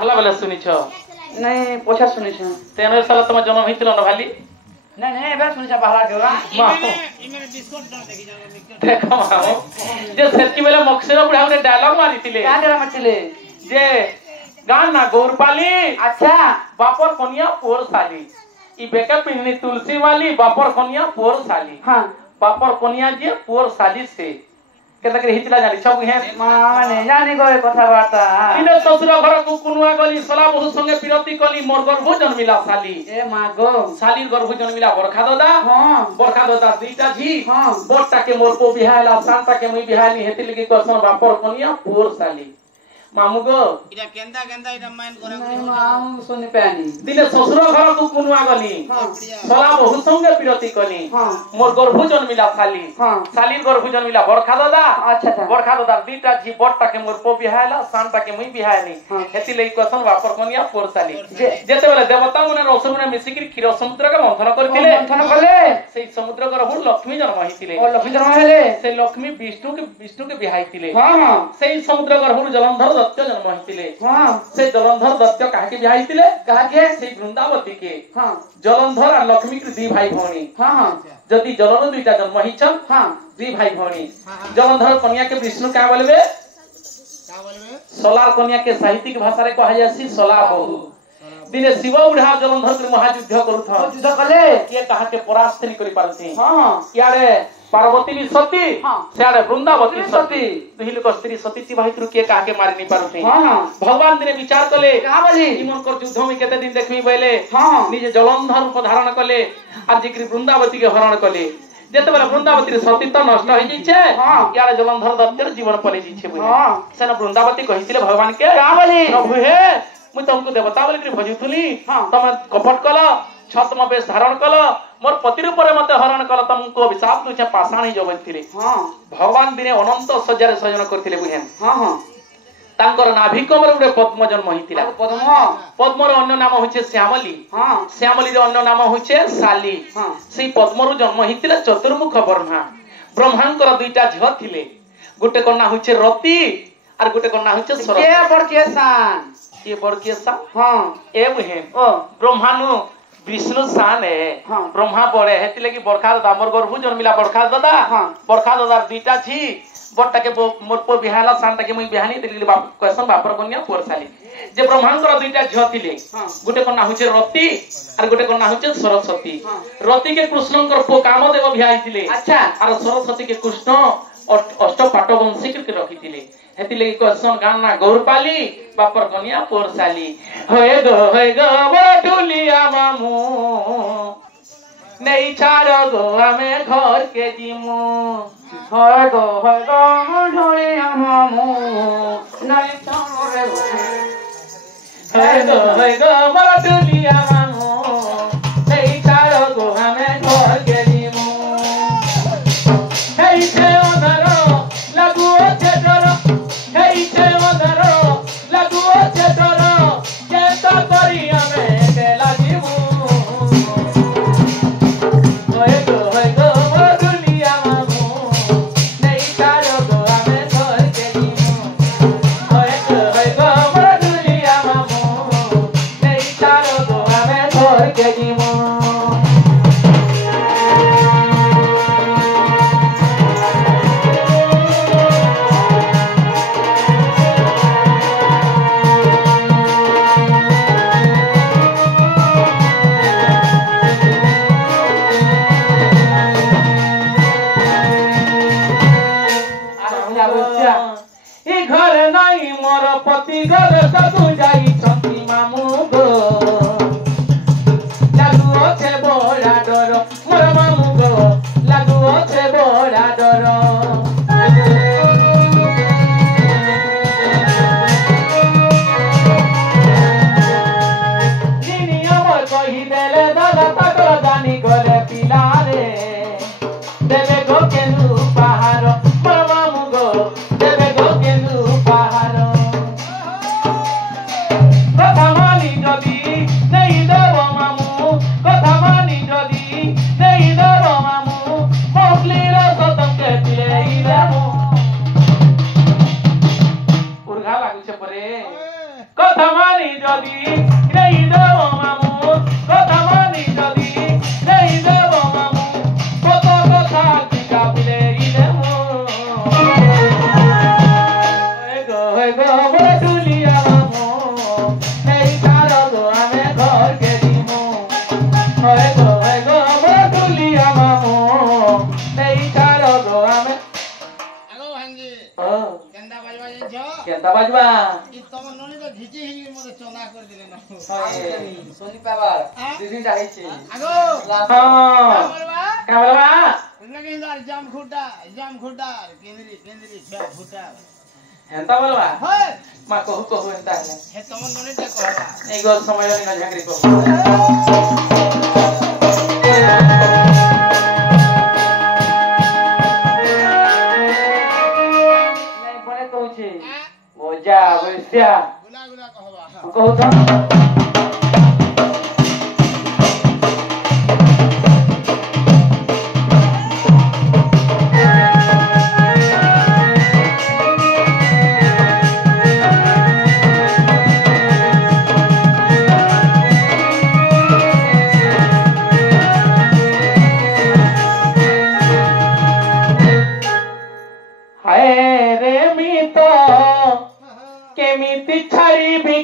हल्ला बेले सुनिछ नहीं पोछा सुनी छ तेने साल तुम जन्म होइतिल न भाली नहीं नहीं बे सुनी छ बाहर के मां इमे डिस्काउंट ना देखि जाओ देखो मां जे सेटकी बेले मक्सेर बुढ़ा ने डायलॉग मारितिले क्या जरा मचले जे गान ना गौरपाली अच्छा बापर कनिया पोर साली ई बेका पिन्नी तुलसी वाली बापर कनिया पोर साली हां बापर कनिया जे पोर साली से केता करे हितला जानी सब हे माने जानी गए कथा बार्ता इने ससुर घर को कुनुआ गली सला बहु संगे पिरती कली मोर गर्भ जन्मिला साली ए मां गो साली गर्भ जन्मिला बरखा दादा हां बरखा दादा दुईटा झी हां बोटा के मोर को बिहायला सांता के मुई बिहायली हेतिल के कसम बापर कनिया पोर साली मामू गो इरा केंदा केंदा इरा माइन करे नहीं मामू सुनी पानी दिले ससुर घर को कुनुआ गली सला बहु संगे पिरती कली मोर गर्भ जन्मिला साली साली गर्भ जन्मिला बरखा दादा अच्छा था बरखा दादा दुईटा झी बोटा के मोर को बिहायला सांता के मुई बिहायली हेतिल के कसम बापर कनिया पोर साली जेते बेले देवता मने रसु मने मिसिकिर क्षीर समुद्र के मंथन करथिले मंथन कले सेई समुद्र गर्भ लक्ष्मी जन्म होइतिले और लक्ष्मी जन्म हेले से लक्ष्मी विष्णु के बिहाइतिले हां हां सेई समुद्र गर्भ जलंधर दत्त जन्म होइतिले हां से जलंधर दत्त काहे के बिहाइतिले कहा के से वृंदावती के हां जलंधर और लक्ष्मी के दी भाई भौणी हां हां जदी जलन दुईटा जन्म हिचन हां दी भाई भौणी जलंधर कन्या के विष्णु का बोलबे सोलार कन्या के साहित्यिक भाषा रे कहा जासी सोला बहु दिने शिव उढ़ा जलंधर के महायुद्ध करूथा युद्ध कले के कहा के परास्त नहीं करि पारथि हां यारे पार्वती भी सती सियाड़े वृंदावती सती दुही लोक स्त्री सती ती भाई के कहा के मारि नहीं पारथि हां भगवान दिने विचार कले का बोली इमन कर युद्ध में केते दिन देखबी बोले हां निजे जलंधर रूप धारण कले आ जिक्री वृंदावती के हरण कले जेते बेला वृंदावती रे सतीत्व नष्ट होई जिछे यारे जलंधर दत्तर जीवन पले जिछे बोले सेना वृंदावती कहितिले भगवान के का बोली प्रभु हे मु तुमको देवता बोले कि भजितुली तम कपट कला छत्म बेश धारण कल मोर पति रूप रे मते हरण कल तुमको अभिशाप तुछे पाषाणी जबनथिले भगवान दिने अनंत सज्जार सजन करथिले बुझेन तांकर नाभि कमल रे पद्म जन्म होइतिला पद्मर अन्य नाम होइछे श्यामली श्यामली रे अन्य नाम होइछे साली सेई पद्मरु जन्म होइतिला चतुर्मुख ब्रह्मा ब्रह्मांकर दुईटा झिଅ थिले गोटे कन्या होइछे रति आर गोटे कन्या होइछे सरस्वती के बड़केसान ये बड़केसा हां ए बुहेन ब्रह्मानु विष्णु सान है ब्रह्मा बड़े हेति लगी बरखा दादा मोर गर्भ जन्मिला बरखा दादा दुईटा छी बट्टा के मोर पो बिहाला सानटा के मुई बिहानी दिली बाप क्वेश्चन बापर कन्या पोर साली जे ब्रह्मांकर दुईटा झिଅ थिले गोटे कन्या होचे रति आर गोटे कन्या होचे सरस्वती रति के कृष्णंकर पो कामदेव बिहाइतिले अच्छा आर सरस्वती के कृष्ण अष्ट पाटवंशी के रखितिले हेति लगी क्वेश्चन गाना गौरपाली बापर कन्या पोर साली होए गो बटुलिया मामू नहीं छाड़ो गो हमें घर के जीमू होए गो बटुलिया मामू नहीं छाड़ो होए गो बटुलिया मामू नहीं छाड़ो गो हमें घर के जीमू हे छे ओनरो लगुओ छे डरो हे छे ओनरो लगुओ छे डरो के तो करी हमें केला जीमू होए गो बटुलिया मामू नहीं छाड़ो गो हमें घर के जीमू होए गो बटुलिया मामू नहीं छाड़ो गो हमें घर के जीमू घर नहीं मोर पति घर सबु जाई छंती मामू गो लागु छे बोरा डर मोर मामू गो लागु छे बोरा डर जिनी अमर कहि देले दादा ताकर जानी गले पिला रे देवे गो केनु पहाड़ मोर मामू गो देवे गो केनु पहाड़ যদি নেই দেব মামু কথা মানি যদি নেই দেব মামু কত কথা টিকা বিলে দেব হয়ে গো বলে দুলিয়া মামু এই তার গো আমি ঘরকে দিব হয়ে গো বলে দুলিয়া মামু এই তার গো আমি আগো ভাঙ্গি কেন্দা বাজবা জানছ কেনতা বাজবা ই তোমার ননি তো ঘিচি হিগি মতে চলা করে দিলে না শুনি পাবার দিদি যাইছে আগো হ্যাঁ বলবা কেমলবা লগিন্দার জাম খুটা কেন্দ্রি ছয়া ফুটা হেনতা বলবা হয় মা কহু হেনতা হেলে হে তোমার ননি তে কহবা এই গো সময় লাগি না ঝাগরি কহু নাই বলে কହୁছি ওজা বৈশ্যা গুলা কহবা কহু তো হায় রে মিত কেমিতি ছাড়িবি